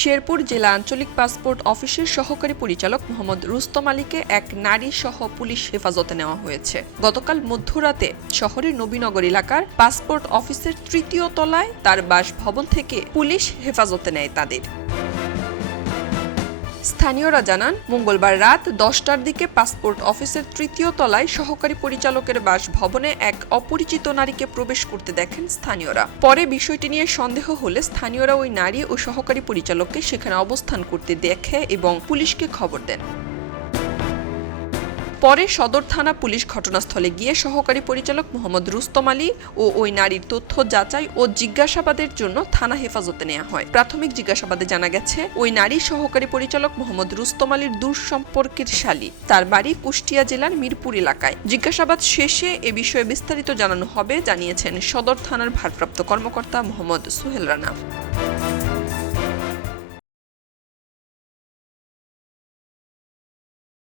শেরপুর জেলা আঞ্চলিক পাসপোর্ট অফিসের সহকারী পরিচালক মোহাম্মদ রুস্তম আলীকে এক নারী সহ পুলিশ হেফাজতে নেওয়া হয়েছে। গতকাল মধ্যরাতে শহরের নবীনগর এলাকার পাসপোর্ট অফিসের ৩য় তলায় তার বাসভবন থেকে পুলিশ হেফাজতে নেয় তাদের। স্থানীয়রা জানান, মঙ্গলবার রাত 10টার দিকে পাসপোর্ট অফিসের ৩য় তলায় সহকারী পরিচালকের বাসভবনে এক অপরিচিত নারীকে প্রবেশ করতে দেখেন স্থানীয়রা। পরে বিষয়টি নিয়ে সন্দেহ হলে স্থানীয়রা ওই নারী ও সহকারী পরিচালককে সেখানে অবস্থান করতে দেখে এবং পুলিশকে খবর দেন। পরে সদর থানা পুলিশ ঘটনাস্থলে গিয়ে সহকারী পরিচালক মোহাম্মদ রুস্তম আলী ও ওই নারীর তথ্য যাচাই ও জিজ্ঞাসাবাদের জন্য থানা হেফাজতে নেওয়া হয়। প্রাথমিক জিজ্ঞাসাবাদে জানা গেছে, ওই নারী সহকারী পরিচালক মোহাম্মদ রুস্তম আলীর দূর সম্পর্কের শালী। তার বাড়ি কুষ্টিয়া জেলার মিরপুর এলাকায়। জিজ্ঞাসাবাদ শেষে এ বিষয়ে বিস্তারিত জানানো হবে জানিয়েছেন সদর থানার ভারপ্রাপ্ত কর্মকর্তা মোহাম্মদ সোহেল রানা।